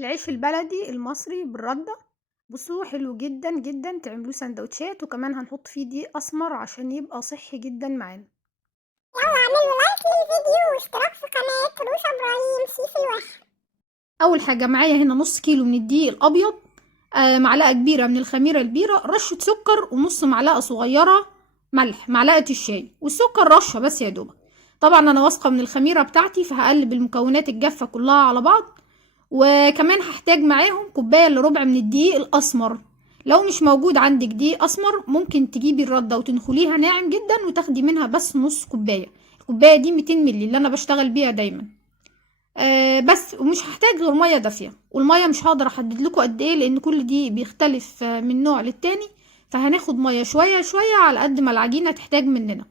العيش البلدي المصري بالردة. بصوا حلو جدا جدا تعملوه سندوتشات، وكمان هنحط فيه دقيق اسمر عشان يبقى صحي جدا معانا. يلا اعملوا لايك للفيديو واشتراك في قناة روشا ابراهيم سيف الوش. اول حاجه معايا هنا نص كيلو من الدقيق الابيض، معلقه كبيره من الخميره البيره، رشه سكر، ونص معلقه صغيره ملح، معلقه الشاي والسكر رشه بس يا دوبك. طبعا انا واثقه من الخميره بتاعتي، فهقلب المكونات الجافه كلها على بعض. وكمان هحتاج معاهم كوبايه الا ربع من الدقيق الاسمر. لو مش موجود عندك دقيق اسمر ممكن تجيبي الرده وتنخليها ناعم جدا وتاخدي منها بس نص كوبايه. الكوبايه دي 200 مللي اللي انا بشتغل بيها دايما. بس ومش هحتاج غير ميه دافيه، والميه مش هقدر احدد لكم قد ايه لان كل دي بيختلف من نوع للتاني. فهناخد ميه شويه شويه على قد ما العجينه تحتاج مننا.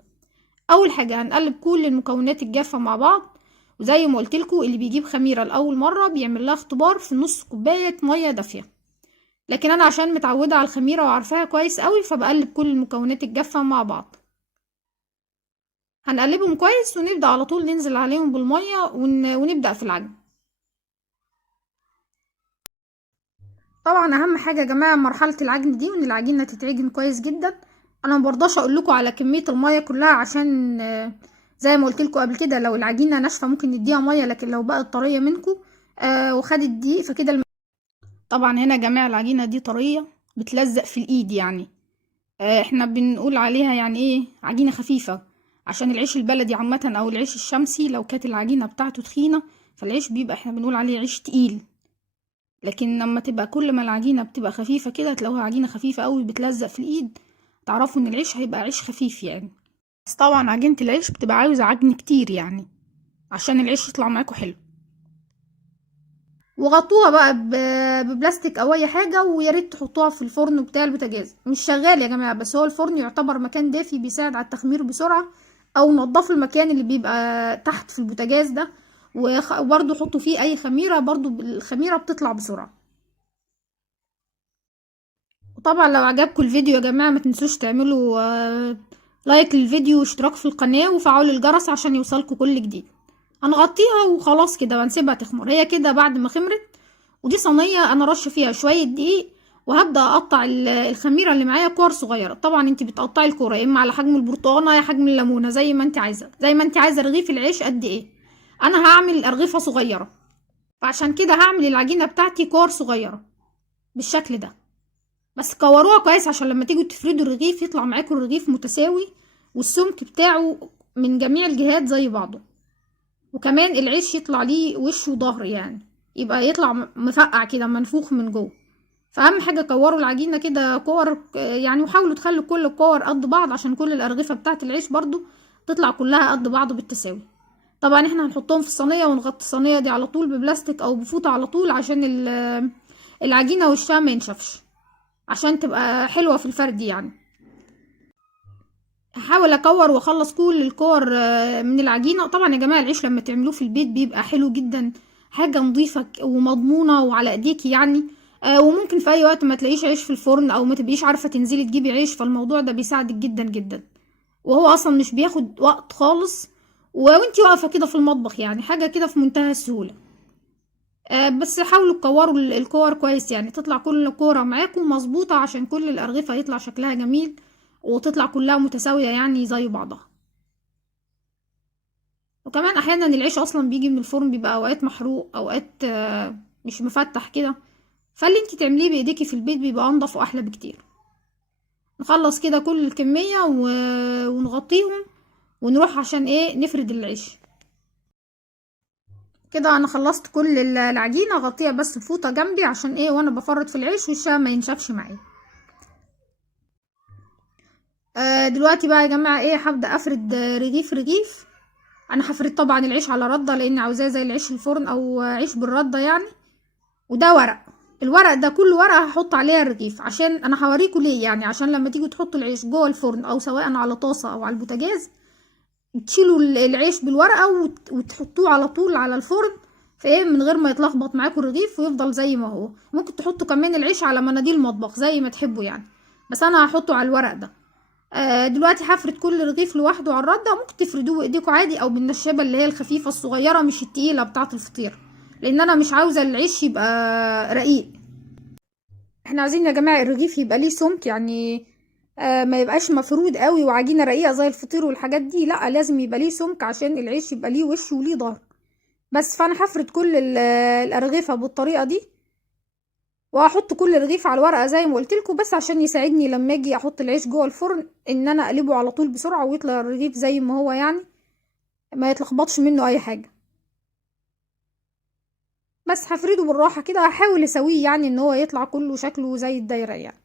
اول حاجه هنقلب كل المكونات الجافه مع بعض. وزي ما قلت لكم اللي بيجيب خميره لاول مره بيعمل لها اختبار في نص كوبايه ميه دافيه. لكن انا عشان متعوده على الخميره وعارفاها كويس قوي فبقلب كل المكونات الجافه مع بعض. هنقلبهم كويس ونبدا على طول ننزل عليهم بالميه ونبدا في العجن. طبعا اهم حاجه يا جماعه مرحله العجن دي، وان العجينه تتعجن كويس جدا. انا مبرضاش اقول لكم على كميه الميه كلها عشان زي ما قلت لكم قبل كده لو العجينه ناشفه ممكن نديها ميه، لكن لو بقت طريه منكم وخدت دقيق فكده طبعا هنا يا جماعه العجينه دي طريه بتلزق في الايد يعني. احنا بنقول عليها يعني ايه عجينه خفيفه، عشان العيش البلدي عامه او العيش الشمسي لو كانت العجينه بتاعته تخينه فالعيش بيبقى احنا بنقول عليه عيش تقيل. لكن لما تبقى كل ما العجينة بتبقى خفيفة كده تلاقوها عجينة خفيفة قوي بتلزق في الايد، تعرفوا ان العيش هيبقى عيش خفيف يعني. بس طبعا عجينة العيش بتبقى عاوزة عجن كتير يعني عشان العيش يطلع معاكم حلو. وغطوها بقى ببلاستيك او اي حاجة، ويا ريت تحطوها في الفرن بتاع البوتاجاز. مش شغال يا جماعة، بس هو الفرن يعتبر مكان دافي بيساعد على التخمير بسرعة. او نضفوا المكان اللي بيبقى تحت في البوتاجاز ده، وبرضه حطوا فيه اي خميرة، برضه الخميرة بتطلع بسرعة. وطبعا لو عجبكم الفيديو يا جماعة ما تنسوش تعملوا لايك للفيديو واشتراك في القناة وفعلوا الجرس عشان يوصلكوا كل جديد. هنغطيها وخلاص كده وهنسيبها تخمر هي كده. بعد ما خمرت ودي صينية انا رش فيها شوية دقيق، وهبدأ اقطع الخميرة اللي معايا كور صغيرة. طبعا انت بتقطعي الكورة يا اما على حجم البرتقانة يا حجم الليمونة زي ما انت عايزة، زي ما انت عايزة رغيف العيش قد ايه. انا هعمل ارغفة صغيرة، فعشان كده هعمل العجينة بتاعتي كور صغيرة بالشكل ده. بس كوروها كويس عشان لما تيجوا تفردوا الرغيف يطلع معاكم الرغيف متساوي، والسمك بتاعه من جميع الجهات زي بعضه. وكمان العيش يطلع ليه وش وظهر يعني، يبقى يطلع مفقع كده منفوخ من جوه. فاهم حاجه كوروا العجينه كده كور يعني، وحاولوا تخلوا كل الكور قد بعض عشان كل الارغفه بتاعه العيش برضو تطلع كلها قد بعض بالتساوي. طبعا احنا هنحطهم في الصينيه ونغطي الصينيه دي على طول ببلاستيك او بفوطه على طول عشان العجينه وشها ما ينشفش، عشان تبقى حلوة في الفرد يعني. هحاول اكور واخلص كل الكور من العجينة. طبعا يا جماعة العيش لما تعملوه في البيت بيبقى حلو جدا، حاجة نظيفة ومضمونة وعلى ايديكي يعني. وممكن في اي وقت ما تلاقيش عيش في الفرن او ما تبقيش عارفة تنزلي تجيبي عيش، فالموضوع ده بيساعدك جدا جدا. وهو اصلا مش بياخد وقت خالص، وانتي واقفة كده في المطبخ يعني حاجة كده في منتهى السهولة. بس حاولوا تكوروا الكور كويس يعني تطلع كل كورة معاكم مظبوطة عشان كل الأرغفة يطلع شكلها جميل وتطلع كلها متساوية يعني زي بعضها. وكمان أحيانا العيش أصلا بيجي من الفرن بيبقى أوقات محروق أوقات مش مفتح كده، فاللي انتي تعمليه بإيديكي في البيت بيبقى أنضف وأحلى بكتير. نخلص كده كل الكمية ونغطيهم ونروح عشان ايه نفرد العيش. كده انا خلصت كل العجينه، اغطيها بس بفوطه جنبي عشان ايه وانا بفرط في العيش وشها ما ينشفش معايا. دلوقتي بقى يا جماعه ايه هبدا افرد رغيف رغيف. انا هفرد طبعا العيش على رده لان عاوزاه زي العيش الفرن او عيش بالرده يعني. وده ورق، الورق ده كل ورقه هحط عليها الرغيف عشان انا هوريكم ليه يعني، عشان لما تيجوا تحطوا العيش جوه الفرن او سواء على طاسه او على البوتاجاز تشيلوا العيش بالورقه وتحطوه على طول على الفرن، فايه من غير ما يتلخبط معاكم الرغيف ويفضل زي ما هو. ممكن تحطوا كمان العيش على مناديل مطبخ زي ما تحبوا يعني، بس انا هحطه على الورق ده. دلوقتي هفرد كل رغيف لوحده على الرده. ممكن تفردوه بايديكم عادي او بالنشابه اللي هي الخفيفه الصغيره مش التقيله بتاعه الفطير. لان انا مش عاوزه العيش يبقى رقيق. احنا عايزين يا جماعه الرغيف يبقى ليه سمك، يعني ما يبقاش مفرود قوي وعجينه رقيقه زي الفطير والحاجات دي، لا لازم يبقى ليه سمك عشان العيش يبقى ليه وش وليه ظهر. بس فانا هفرد كل الارغفه بالطريقه دي، وهحط كل رغيف على الورقه زي ما قلت لكم، بس عشان يساعدني لما اجي احط العيش جوه الفرن ان انا اقلبه على طول بسرعه ويطلع الرغيف زي ما هو، يعني ما يتلخبطش منه اي حاجه. بس هفرده بالراحه كده، هحاول اسويه يعني ان هو يطلع كله شكله زي الدايره يعني،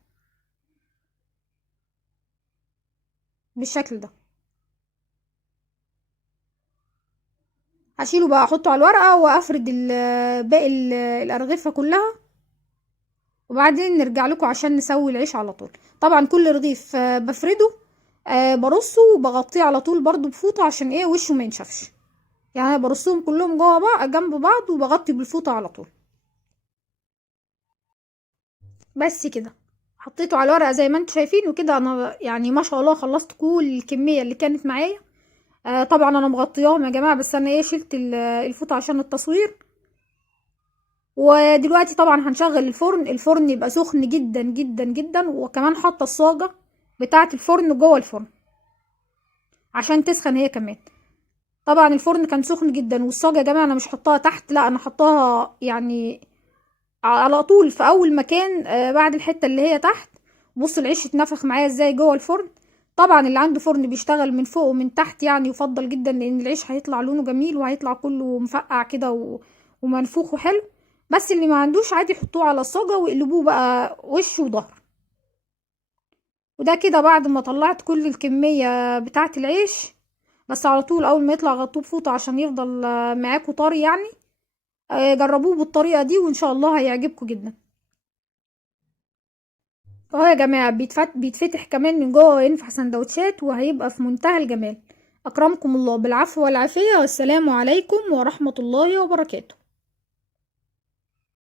بالشكل ده. هشيله بقى احطه على الورقه وافرد باقي الارغفه كلها، وبعدين نرجع لكم عشان نسوي العيش على طول. طبعا كل رغيف بفرده برصه وبغطيه على طول برضو بفوطه عشان ايه وشه ما ينشفش، يعني برصهم كلهم جوه بعض جنب بعض وبغطي بالفوطه على طول. بس كده حطيته على الورقه زي ما انتم شايفين، وكده انا يعني ما شاء الله خلصت كل الكميه اللي كانت معايا. طبعا انا مغطياهم يا جماعه، بس انا ايه شلت الفوطه عشان التصوير. ودلوقتي طبعا هنشغل الفرن يبقى سخن جدا جدا جدا، وكمان حاطه الصاجه بتاعه الفرن جوه الفرن عشان تسخن هي كمان. طبعا الفرن كان سخن جدا، والصاجه يا جماعه انا مش حطاها تحت، لا انا حطاها يعني على طول في اول مكان بعد الحته اللي هي تحت. بص العيش اتنفخ معايا ازاي جوه الفرن. طبعا اللي عنده فرن بيشتغل من فوق ومن تحت يعني يفضل جدا، لان العيش هيطلع لونه جميل وهيطلع كله مفقع كده ومنفوخ وحلو. بس اللي ما عندوش عادي يحطوه على الصاجه ويقلبوه بقى وش وظهر. وده كده بعد ما طلعت كل الكميه بتاعه العيش. بس على طول اول ما يطلع غطوه بفوطه عشان يفضل معاكوا طري يعني. جربوه بالطريقه دي وان شاء الله هيعجبكم جدا. اهو يا جماعة بيتفتح كمان من جوه وينفع سندوتشات وهيبقى في منتهى الجمال. اكرمكم الله بالعفو والعافية، والسلام عليكم ورحمة الله وبركاته.